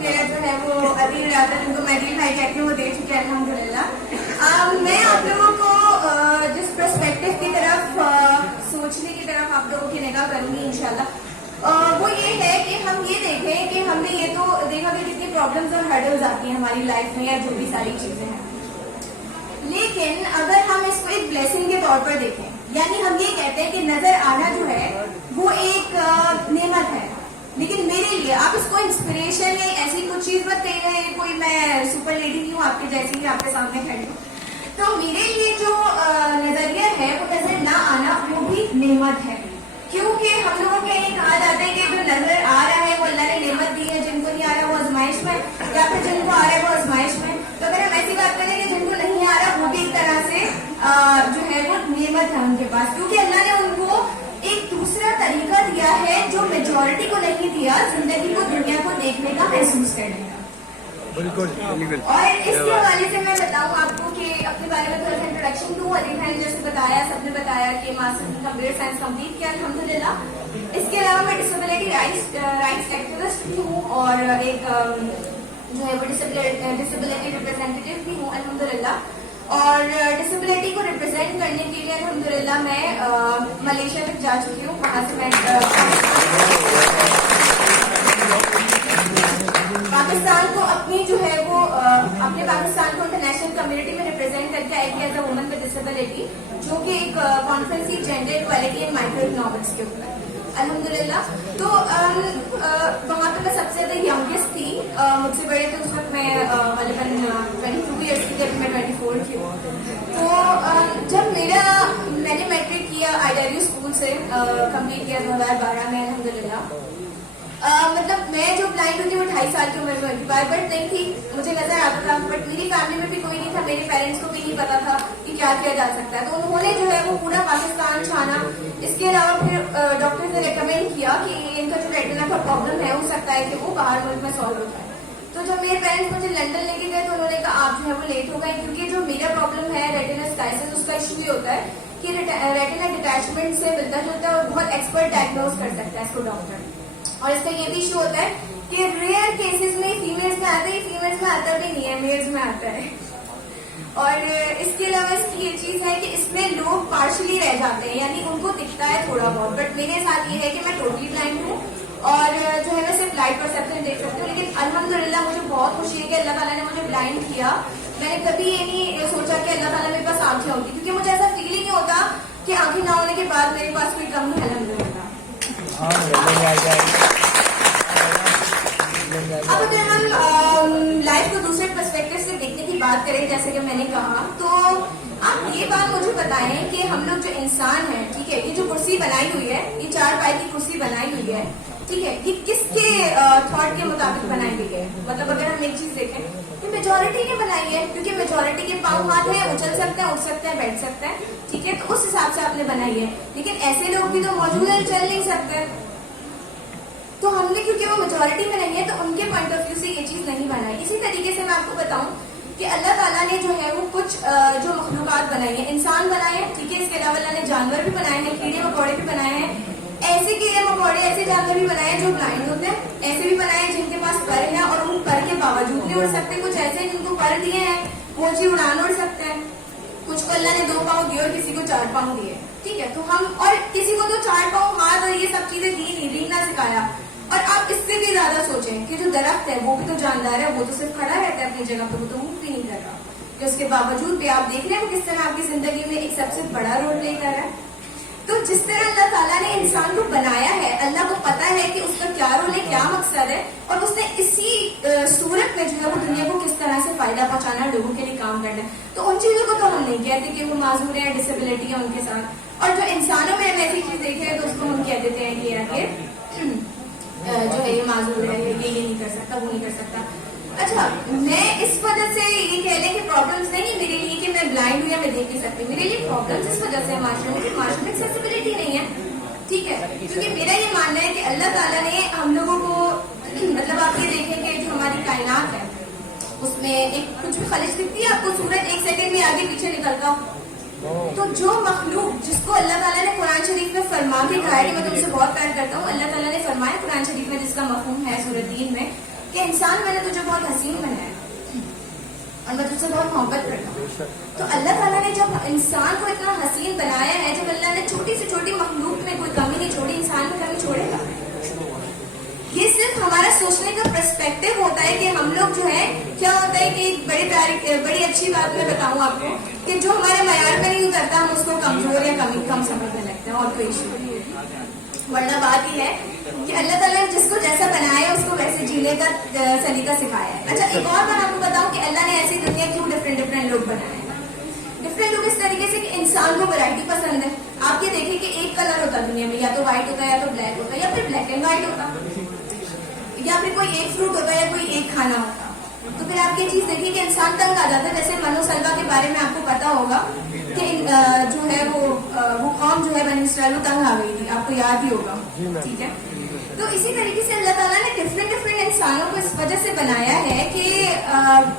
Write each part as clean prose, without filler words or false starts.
मेरा जो है वो अभी रात जिनको मेडिल भाई कहती हूँ वो दे चुके हैं अल्हम्दुलिल्लाह। मैं आप लोगों को जिस पर्सपेक्टिव की तरफ सोचने की तरफ आप लोगों की निगाह करूंगी इंशाल्लाह वो ये है कि हम ये देखें कि हमने ये तो देखा कि कितनी प्रॉब्लम्स और हर्डल्स आती हैं हमारी लाइफ में या जो भी सारी चीजें हैं, लेकिन अगर हम इसको एक ब्लेसिंग के तौर पर देखें, यानी हम ये कहते हैं कि नजर आना जो है वो एक नेमत है, लेकिन मेरे लिए आप इसको इंस्पिरेशन है ऐसी कुछ चीज मत कह रहे कोई मैं सुपर लेडी नहीं हूँ आपके जैसी ही आपके सामने खड़ी हूँ। तो मेरे लिए जो नजरिया है वो नजर ना आना वो भी नेमत है, क्योंकि हम लोगों के ये कहा जाता है कि जो नजर आ रहा है वो अल्लाह ने नेमत दी है, जिनको नहीं आ रहा वो आजमाइश में, या फिर जिनको आ रहा है वो आजमाइश में। तो अगर हम ऐसी बात करें कि जिनको नहीं आ रहा वो भी एक तरह से जो है वो नेमत है उनके पास, क्योंकि अल्लाह ने उनको एक दूसरा तरीका दिया है जो मेजॉरिटी को नहीं दिया, जिंदगी को दुनिया को देखने का महसूस करने का। बिल्कुल बिल्कुल। और इसके हवाले से मैं बताऊं आपको कि अपने बारे में थोड़ा सा इंट्रोडक्शन दूं। अली भाई ने जैसे बताया, सबने बताया कि मास्टर कंप्यूटर साइंस कंप्लीट किया अल्हम्दुलिल्लाह। इसके अलावा मैं डिसेबिलिटी राइट्स एक्टिविस्ट भी हूँ और एक जो है वो डिसेबिलिटी रिप्रेजेंटेटिव भी हूँ अल्हम्दुलिल्लाह। और डिसेबिलिटी को रिप्रेजेंट करने के लिए अल्हम्दुलिल्लाह मैं मलेशिया तक जा चुकी हूँ। वहाँ से मैं पाकिस्तान को अपनी जो है वो अपने पाकिस्तान को इंटरनेशनल कम्युनिटी में रिप्रेजेंट करके आई थी as a woman with disability, जो कि एक कॉन्फ्रेंस थी gender equality and micro economics के ऊपर अल्हम्दुलिल्लाह। तो वहाँ पे मैं सबसे ज्यादा यंगेस्ट थी, मुझसे बड़े थे उस वक्त मैं करीबन 22 ईयर्स की थी, मैं 24 की हूँ। तो जब मैंने मैट्रिक किया आईडब्ल्यू स्कूल से कंप्लीट किया 2012 में अल्हम्दुलिल्लाह। मतलब मैं जो ब्लाइंड हुई थी वो 2.5 साल की उम्र में हुई, बट नहीं थी, मुझे नजर आता था, बट मेरी फैमिली में भी कोई नहीं था, मेरे पेरेंट्स को भी नहीं पता था कि क्या किया जा सकता है। तो उन्होंने जो है वो पूरा पाकिस्तान छाना। इसके अलावा फिर डॉक्टर ने रिकमेंड किया कि इनका जो रेटिना का प्रॉब्लम है हो सकता है कि वो बाहर मुल्क में सॉल्व हो जाए। तो जब मेरे पेरेंट्स मुझे लंदन लेके गए तो उन्होंने कहा आप जो है वो लेट हो गए, क्योंकि जो मेरा प्रॉब्लम है रेटिनोस्टाइसिस, उसका इशू ये होता है कि रेटिना डिटैचमेंट से मिलता जुलता है और बहुत एक्सपर्ट डायग्नोज कर सकता है इसको डॉक्टर। और इसका ये भी इशू होता है कि रेयर केसेस में फीमेल्स में आता है, फीमेल्स में आता भी नहीं है, मेल्स में आता है। और इसके अलावा इसकी ये चीज है कि इसमें लोग पार्शली रह जाते हैं, यानी उनको दिखता है थोड़ा बहुत, बट मेरे साथ ये है कि मैं टोटली ब्लाइंड हूँ और जो है मैं सिर्फ लाइट परसेप्शन देख सकती हूँ। लेकिन अल्हम्दुलिल्लाह मुझे बहुत खुशी है कि अल्लाह ताला ने मुझे ब्लाइंड किया। मैंने कभी ये नहीं सोचा कि अल्लाह ताला मेरे पास आंखें होंगी, क्योंकि मुझे ऐसा फील ही नहीं होता कि आंखें ना होने के बाद मेरे पास कोई कमी है अल्हम्दुलिल्लाह। अब अगर हम लाइफ को दूसरे पर्सपेक्टिव से देखने की बात करें, जैसे कि मैंने कहा, तो आप ये बात मुझे बताएं कि हम लोग जो इंसान हैं, ठीक है, ये जो कुर्सी बनाई हुई है, ये 4 पाई की कुर्सी बनाई हुई है, ठीक है, ये किसके थॉट के मुताबिक बनाई गई है? मतलब अगर हम एक चीज देखें तो मेजोरिटी ने बनाई है, क्योंकि मेजोरिटी के पांव हाथ है, उछल सकते हैं, उठ सकते हैं, बैठ सकते हैं, ठीक है, तो उस हिसाब से आपने बनाई है। लेकिन ऐसे लोग भी तो मौजूद है, चल नहीं सकते। तो हमने, क्योंकि वो मेजोरिटी में नहीं है, तो उनके पॉइंट ऑफ व्यू से ये चीज नहीं बनाई। इसी तरीके से मैं आपको बताऊं कि अल्लाह ताला ने जो है वो कुछ जो मखलूकात बनाई है, इंसान बनाए हैं, ठीक है, इसके अलावा अल्लाह ने जानवर भी बनाए हैं, कीड़े मकोड़े भी बनाए हैं, ऐसे कीड़े मकोड़े ऐसे जानवर भी बनाए हैं जो ब्लाइंड होते हैं, ऐसे भी बनाए हैं जिनके पास पर है और उन पर के बावजूद नहीं उड़ सकते, कुछ ऐसे जिनको पर दिए हैं वो जी उड़ान उड़ सकते हैं, कुछ को अल्लाह ने 2 पाँव दिए और किसी को 4 पाँव दिए, ठीक है। तो हम, और किसी को तो 4 पाँव हाथ और ये सब चीजें दी नहीं, दीना सिखाया। और आप इससे भी ज्यादा सोचें कि जो दरख्त है वो भी तो जानदार है, वो तो सिर्फ खड़ा रहता है अपनी जगह पर, वो तो मूव भी नहीं कर रहा, कि उसके बावजूद भी आप देख रहे हैं वो किस तरह आपकी जिंदगी में एक सबसे बड़ा रोल प्ले कर रहा है। तो जिस तरह अल्लाह ताला ने इंसान को बनाया है, अल्लाह को पता है कि उसका क्या रोल है, क्या मकसद है, और उसने इसी सूरत में जो है वो दुनिया को किस तरह से फायदा पहुंचाना है, लोगों के लिए काम करना है। तो उन चीजों को तो हम नहीं कहते कि वो माजूर है, डिसेबिलिटी है उनके साथ। और जो इंसानों में हम ऐसी चीज देखे हैं तो उसको हम कह देते हैं कि यार जो है ये माजूर है, ये नहीं कर सकता, वो नहीं कर सकता। अच्छा, मैं इस वजह से ये कह लें कि प्रॉब्लम्स नहीं मेरे लिए कि मैं ब्लाइंड हूँ या मैं देख नहीं सकती, मेरे लिए प्रॉब्लम्स इस वजह से माशरे में एक्सेसिबिलिटी नहीं है, ठीक है, क्योंकि मेरा ये मानना है कि अल्लाह ताला ने हम लोगों को, मतलब आप ये देखें कि जो हमारी कायनात है उसमें एक कुछ भी खलिश दिखती है आपको, सूरज 1 सेकंड में आगे पीछे निकलता, तो जो मखलूक जिसको अल्लाह ताला ने कुरान शरीफ में फरमा के कहा है कि मैं तुमसे बहुत प्यार करता हूँ, अल्लाह ताला ने फरमाया कुरान शरीफ में, जिसका मफहूम है सूरह 3 में कि इंसान मैंने तुझे बहुत हसीन बनाया और मैं तुझसे बहुत मोहब्बत करता हूँ। तो अल्लाह ताला ने जब इंसान को इतना हसीन बनाया है, जब अल्लाह ने छोटी से छोटी मखलूक में कोई कमी नहीं छोड़ी, इंसान में कमी छोड़ेगा? ये सिर्फ हमारा सोचने का पर्सपेक्टिव होता है कि हम लोग जो है, क्या होता है कि बड़ी अच्छी बात मैं बताऊं आपको कि जो हमारे मयार में नहीं उतरता हम उसको कमजोर या कम समझने लगते हैं, और कोई इशू नहीं है। वरना बात यह है कि अल्लाह ताला ने जिसको जैसा बनाया है उसको वैसे जीने का सलीका सिखाया है। अच्छा, एक और बात आपको बताऊं कि अल्लाह ने ऐसी दुनिया क्यों डिफरेंट लोग बनाए हैं। डिफरेंट लोग इस तरीके से कि इंसान को वैरायटी पसंद है। आप ये देखिए कि एक कलर होता दुनिया में, या तो व्हाइट होता है या तो ब्लैक होता है, या फिर ब्लैक एंड व्हाइट होता, या फिर कोई एक फ्रूट होता है या कोई एक खाना होता। तो फिर आप ये चीज देखिए कि इंसान तंग आ जाता है। जैसे मनोसलवा के बारे में आपको पता होगा कि जो है वो कौम जो है बनी इसराइल वो तंग आ गई थी, आपको याद ही होगा, ठीक है। तो इसी तरीके से अल्लाह ताला ने डिफरेंट इंसानों को इस वजह से बनाया है कि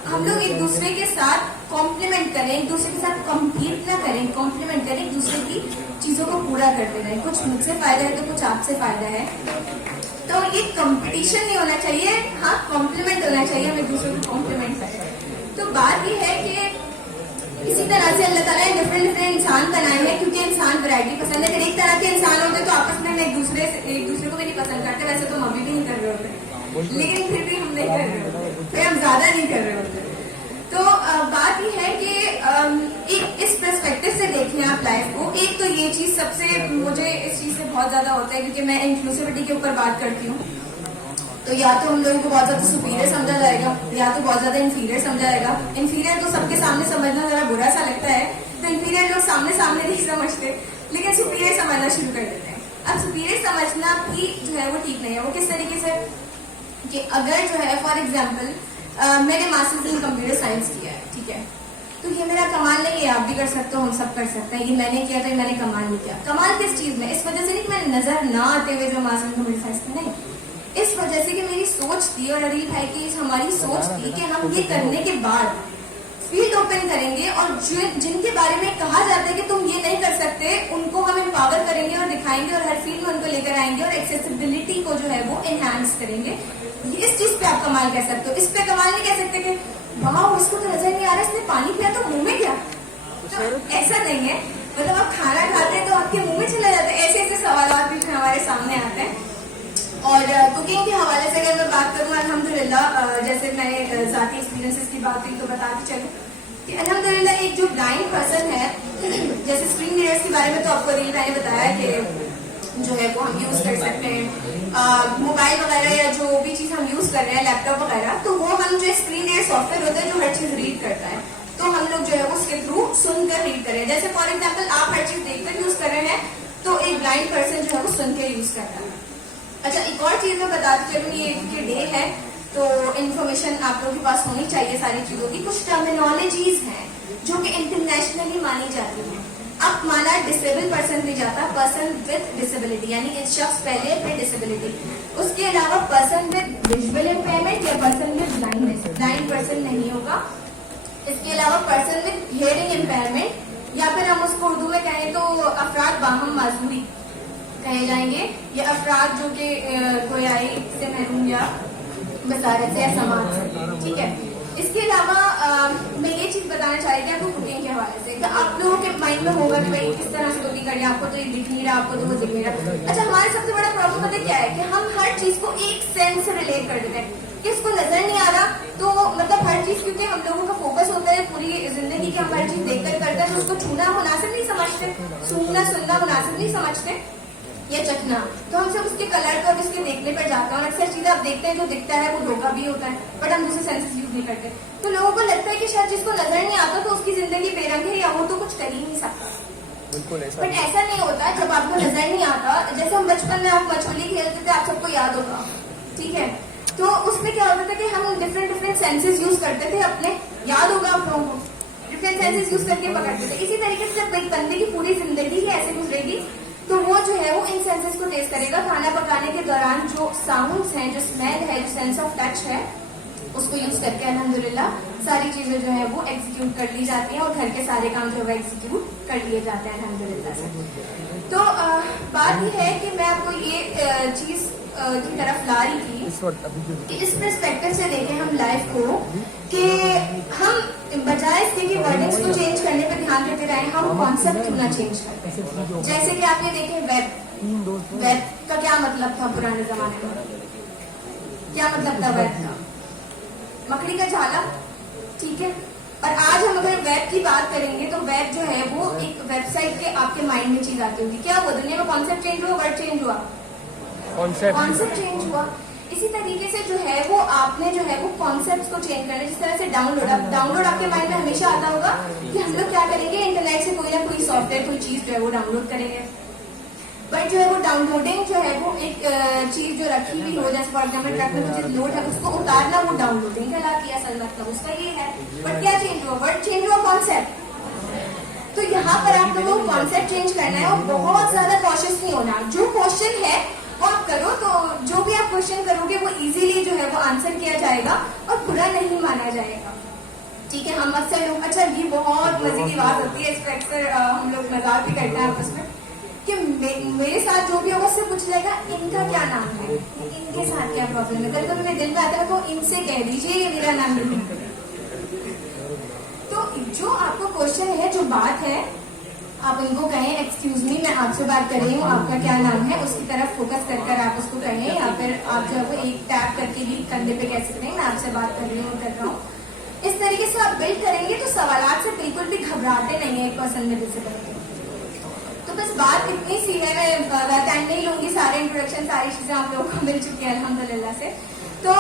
हम लोग एक दूसरे के साथ कॉम्प्लीमेंट करें, एक दूसरे के साथ कम्पीट ना करें, कॉम्प्लीमेंट करें, एक दूसरे की चीजों को पूरा करते रहें। कुछ मुझसे फायदा है तो कुछ आपसे फायदा है, तो ये कंपटीशन नहीं होना चाहिए, हाँ कॉम्प्लीमेंट होना चाहिए, हम एक दूसरे को कॉम्प्लीमेंट करें। तो बात ये है कि इसी तरह से अल्लाह ताला ने डिफरेंट इंसान बनाए हैं, क्योंकि इंसान वैरायटी पसंद है। अगर एक तरह के इंसान होते तो आपस में हम एक दूसरे को भी नहीं पसंद करते। वैसे तो हम अभी भी नहीं कर रहे होते, लेकिन फिर भी हम नहीं कर रहे होते, फिर हम ज्यादा नहीं कर रहे होते। तो बात यह है कि एक इस पर्सपेक्टिव से देखें आप लाइफ को। एक तो ये चीज सबसे मुझे इस चीज से बहुत ज्यादा होता है, क्योंकि मैं इंक्लूसिविटी के ऊपर बात करती हूँ। तो या तो हम लोगों को बहुत ज्यादा सुपीरियर समझा जाएगा, या तो बहुत ज्यादा इंफीरियर समझा जाएगा। इंफीरियर तो सबके सामने समझना जरा बुरा सा लगता है, तो इंफीरियर लोग सामने नहीं समझते, लेकिन सुपीरियर समझना शुरू कर देते हैं। अब सुपीरियर समझना भी जो है वो ठीक नहीं है। वो किस तरीके से कि अगर जो है फॉर एग्जाम्पल मैंने मास्टर्स इन कंप्यूटर साइंस किया है, ठीक है, तो ये मेरा कमाल नहीं है, आप भी कर सकते हो, हम सब कर सकते हैं। ये मैंने किया तो मैंने कमाल नहीं किया। कमाल किस चीज में? इस वजह से नहीं कि मैंने नजर ना आते हुए जो मास्टर्स इन कंप्यूटर साइंस में, नहीं, इस वजह से कि मेरी सोच थी और अरील भाई की हमारी सोच थी कि हम ये करने के बाद फील्ड ओपन करेंगे और जिनके बारे में कहा जाता है कि तुम ये नहीं कर सकते, उनको हम एम्पावर करेंगे और दिखाएंगे और हर फील्ड में उनको लेकर आएंगे और एक्सेसिबिलिटी को जो है वो एनहांस करेंगे। इस चीज पे आप कमाल कह सकते हो। इस पे कमाल नहीं कह सकते कि वाह इसको तो नजर नहीं आ रहा, इसने पानी पिया तो मुंह में गया। तो ऐसा नहीं है, मतलब आप खाना खाते हैं तो आपके मुंह में चला जाता है। ऐसे सवाल भी हमारे सामने आते हैं। और कुकिंग के हवाले से अगर मैं बात करूँ, अल्हम्दुलिल्लाह जैसे मैंने जाती एक्सपीरियंसेस की बात की तो बताती चलूँ कि अल्हम्दुलिल्लाह एक जो ब्लाइंड पर्सन है, जैसे स्क्रीन रीडर्स के बारे में तो आपको रील मैंने बताया कि जो है वो हम यूज कर सकते हैं, मोबाइल वगैरह या जो भी चीज हम यूज कर रहे हैं, लैपटॉप वगैरह, तो वो हम जो स्क्रीन रीडर सॉफ्टवेयर होता है जो हर चीज रीड करता है, तो हम लोग जो है उसके थ्रू सुनकर रीड करें। जैसे फॉर एग्जाम्पल आप हर चीज देखकर यूज कर रहे हैं, तो एक ब्लाइंड पर्सन जो है वो सुन के यूज करता है। अच्छा, एक और चीज मैं बताती चलूँ, ये डे है तो इन्फॉर्मेशन आप लोगों के पास होनी चाहिए सारी चीजों की। कुछ टर्मिनोलॉजीज हैं जो कि इंटरनेशनली मानी जाती है। अब माना डिसेबल पर्सन भी जाता, पर्सन विद डिसेबिलिटी, यानी एक शख्स पहले फिर डिसेबिलिटी, उसके अलावा पर्सन विद विजुअल इम्पेयरमेंट या person with blindness, blind person नहीं होगा। इसके अलावा पर्सन विद हियरिंग इम्पेयरमेंट, या फिर हम उसको उर्दू में कहें तो अफराद बाहम माजूरी कहे जाएंगे, या अफराद जो कि कोई आई से महरूम या बसारत से या समाज से, ठीक है। इसके अलावा मैं ये चीज बताना चाह रही थी आपको कुकिंग के हवाले से। तो आप लोगों के माइंड में होगा कि भाई किस तरह से कुकिंग करनी है, आपको तो ये दिख नहीं रहा, आपको तो वो दिख नहीं रहा। अच्छा, हमारे सबसे बड़ा प्रॉब्लम पता क्या है कि हम हर चीज को एक सेंस से रिलेट कर देते हैं कि इसको नजर नहीं आ रहा, तो मतलब हर चीज, क्योंकि हम लोगों का फोकस होता है पूरी जिंदगी की हम हर चीज देखकर करते हैं, तो उसको छूना मुनासिब नहीं समझते, सूंघना सुनना मुनासिब नहीं समझते या चखना, तो हम सब उसके कलर को और उसके देखने पर जाते हैं। और अक्सर चीजें आप देखते हैं जो दिखता है वो धोखा भी होता है, बट हम दूसरे सेंसेस यूज नहीं करते। तो लोगों को लगता है कि शायद जिसको नजर नहीं आता तो उसकी जिंदगी बेरंग है या वो तो कुछ कर ही नहीं सकता। बिल्कुल ऐसा, बट ऐसा नहीं होता। जब आपको नजर नहीं आता, जैसे हम बचपन में आप मछली खेलते थे, आप सबको याद होगा, ठीक है, तो उसमें क्या होता था कि हम डिफरेंट सेंसेस यूज करते थे अपने, याद होगा आप लोगों को, डिफरेंट सेंसेस यूज करके पकड़ते थे। इसी तरीके से जब एक बंदे की पूरी जिंदगी ही ऐसे गुजरेगी तो वो जो है वो इन सेंसेस को टेस्ट करेगा। खाना पकाने के दौरान जो साउंड्स हैं, जो स्मेल है, जो सेंस ऑफ टच है, उसको यूज करके अल्हम्दुलिल्लाह सारी चीजें जो है वो एग्जीक्यूट कर ली जाती हैं और घर के सारे काम जो है एग्जीक्यूट कर लिए जाते हैं अल्हम्दुलिल्लाह से। तो बात ये है कि मैं आपको ये चीज की तरफ ला रही थी इस वक्त अभी जो कि इस पर्सपेक्टिव से देखें हम लाइफ को कि हम बजाय इसके कि वर्डिंग्स को चेंज करने पर ध्यान देते रहे, हम कॉन्सेप्ट क्यों ना चेंज करें। जैसे कि आपने देखे वेब का क्या मतलब था पुराने जमाने में, क्या मतलब था वेब का, मकड़ी का जाला, ठीक है। और आज हम अगर वेब की बात करेंगे तो वेब जो है वो एक वेबसाइट के आपके माइंड में चीज आती होगी, क्या हुआ दुनिया में कॉन्सेप्ट चेंज हुआ, वर्ड चेंज हुआ, कॉन्सेप्ट चेंज हुआ। इसी तरीके से जो है वो आपने जो है वो कॉन्सेप्ट्स को चेंज करना, जिस तरह से डाउनलोड आपके माइंड में हमेशा आता होगा कि हम लोग क्या करेंगे, इंटरनेट से कोई ना कोई सॉफ्टवेयर कोई चीज जो है वो डाउनलोड करेंगे। बट जो है वो डाउनलोडिंग जो है वो एक चीज जो रखी हुई हो, जैसे फॉर एग्जाम्पल ट्रक में कुछ लोड है उसको उतारना, वो डाउनलोडिंग कहलाती है, असल मतलब उसका ये है। बट क्या चेंज हुआ, वर्ड चेंज हुआ, कॉन्सेप्ट। तो यहाँ पर आप लोगों को कॉन्सेप्ट चेंज करना है और बहुत ज्यादा कॉशियस नहीं होना। जो क्वेश्चन है वो आप करो, तो जो भी आप क्वेश्चन करोगे वो इजीली जो है वो आंसर किया जाएगा और बुरा नहीं माना जाएगा, ठीक है। हम अक्सर लोग, अच्छा ये बहुत मजे की बात होती है, इस पर अक्सर हम लोग मजाक भी करते हैं आपस में कि मेरे साथ जो भी होगा उससे पूछ लेगा इनका क्या नाम है, इनके साथ क्या प्रॉब्लम है। कभी मेरे दिल में आता है तो इनसे कह दीजिए ये मेरा नाम नहीं है। तो जो आपको क्वेश्चन है, जो बात है, आप उनको कहें एक्सक्यूज मी मैं आपसे बात कर रही हूँ, आपका क्या नाम है, उसकी तरफ फोकस कर आप उसको कहें, या फिर आप जो है वो एक टैप करके भी कंधे पे कह सकते हैं मैं आपसे बात कर रही हूँ, कर रहा हूँ। इस तरीके से आप बिल्ड करेंगे तो सवालात से बिल्कुल भी घबराते नहीं है एक पर्सन में जिससे करते। तो बस बात इतनी सी है, मैं टाइम नहीं लूंगी, सारे इंट्रोडक्शन सारी चीजें आप लोगों को मिल चुकी है अल्हम्दुलिल्लाह से। तो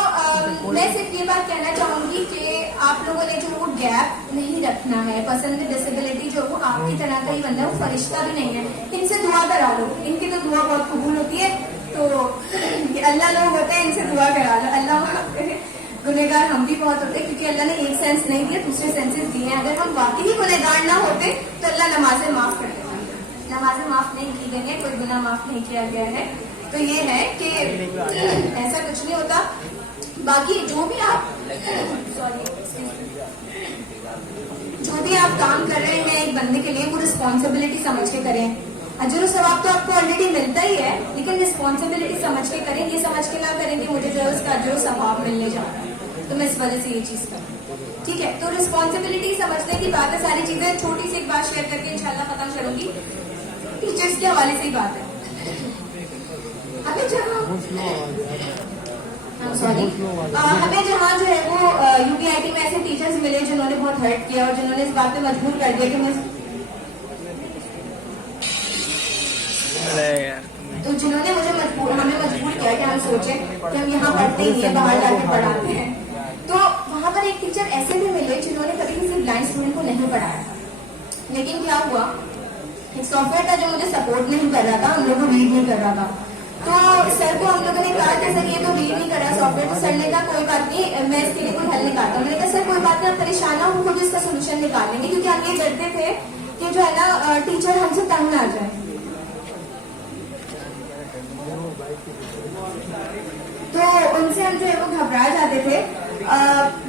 मैं सिर्फ ये बात कहना चाहूंगी कि आप लोगों ने जो वो गैप नहीं रखना है, पर्सन विद डिसेबिलिटी जो वो आपकी तरह का ही बंदा है, वो फरिश्ता भी नहीं है, इनसे दुआ करा लो, इनकी तो दुआ बहुत कबूल होती है। तो अल्लाह लोग होते हैं, इनसे दुआ करा लो, अल्लाह माफ करे। गुनहगार हम भी बहुत होते हैं क्योंकि अल्लाह ने एक सेंस नहीं दिया, दूसरे सेंसेस दिए हैं। अगर हम वाकई ही गुनहगार ना होते तो अल्लाह नमाजें माफ कर देता, नमाजें माफ नहीं की गई है, कोई गुनाह माफ नहीं किया गया है। तो ये है कि ऐसा कुछ नहीं होता। बाकी जो भी आप काम कर रहे हैं एक बंदे के लिए, वो रिस्पॉन्सिबिलिटी समझ के करें। अजर सवाब तो आपको ऑलरेडी मिलता ही है, लेकिन रिस्पॉन्सिबिलिटी समझ के करें, ये समझ के ना करें कि मुझे जो है उसका अजर सवाब मिलने जा रहा है तो मैं इस वजह से ये चीज करूँ, ठीक है। तो रिस्पॉन्सिबिलिटी समझने की बात है, सारी चीजें छोटी सी एक बात शेयर करके इंशाल्लाह खत्म करूंगी। टीचर्स के हवाले से ही बात है। हमें जहाँ जो है वो यूपीआईटी में ऐसे टीचर्स मिले जिन्होंने बहुत हर्ट किया और जिन्होंने इस बात पे मजबूर कर दिया कि तो जिन्होंने हमें मजबूर किया कि हम सोचे कि हम यहाँ पढ़ते ही है, बाहर जाके पढ़ाते हैं। तो वहाँ पर एक टीचर ऐसे भी मिले जिन्होंने कभी किसी ब्लाइंड स्टूडेंट को नहीं पढ़ाया था, लेकिन क्या हुआ, एक सॉफ्टवेयर था जो मुझे सपोर्ट नहीं कर रहा था, हम लोग को रीड नहीं कर रहा था। तो सर को हम लोगों ने कहा था सर ये तो रीड नहीं कर रहा सॉफ्टवेयर, तो सर ने कहा कोई बात नहीं, मैं इसके लिए कोई हल निकालता हूँ। मैंने कहा सर कोई बात नहीं, परेशान ना, हम खुद इसका सोल्यूशन निकाल लेंगे, क्योंकि हम ये डरते थे कि जो है ना टीचर हमसे तंग ना आ जाए। तो उनसे हम जो है वो घबरा जाते थे।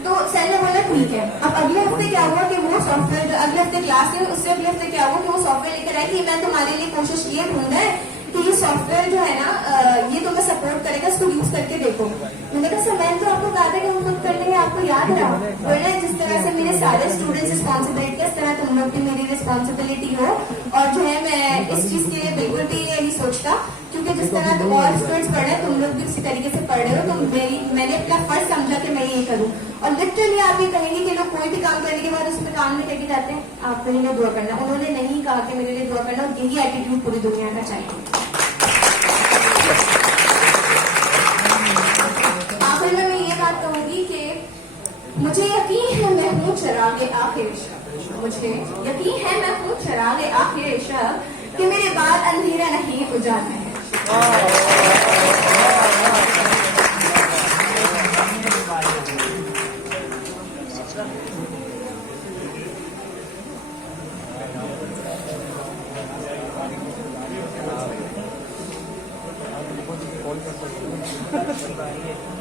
तो सर ने बोला ठीक है। अब अगले हफ्ते क्या हुआ कि वो सॉफ्टवेयर, अगले हफ्ते क्लास में, उससे अगले हफ्ते क्या हुआ कि वो सॉफ्टवेयर लेकर आए कि मैं तुम्हारे लिए कोशिश किए ढूंढ है कि ये सॉफ्टवेयर जो है ना ये तुम्हें सपोर्ट करेगा, इसको यूज करके देखो। मैंने कहा सर मैंने तो आपको कहा था कि हम खुद कर लेंगे, आपको याद रहा। बोले जिस तरह से मेरे सारे स्टूडेंट्स रिस्पॉन्सिबिलिटी है, इस तरह तुम लोग भी मेरी रिस्पॉन्सिबिलिटी हो। और जो है मैं इस चीज के लिए बिल्कुल भी नहीं सोचता, क्योंकि जिस तरह तुम और स्टूडेंट्स पढ़ रहे हैं तुम लोग भी उसी तरीके से पढ़ रहे हो, तो मैंने अपना फर्ज समझा कि मैं ये करूँ। और लिटरली आप ये कहेंगे कि लोग कोई भी काम करने के बाद उसमें काम नहीं करके जाते हैं, आप मेरे लिए दुआ करना। उन्होंने नहीं कहा कि मेरे लिए दुआ करना, और यही एटीट्यूड पूरी दुनिया का चाहिए। आखिर में मैं ये बात कहूंगी कि मुझे यकीन है मैं हूँ चिरागे आखिर शब, मुझे यकीन है मैं हूँ चिरागे आखिर शब, कि मेरे बाद अंधेरा नहीं उजाला है। कॉल कर सकते हैं।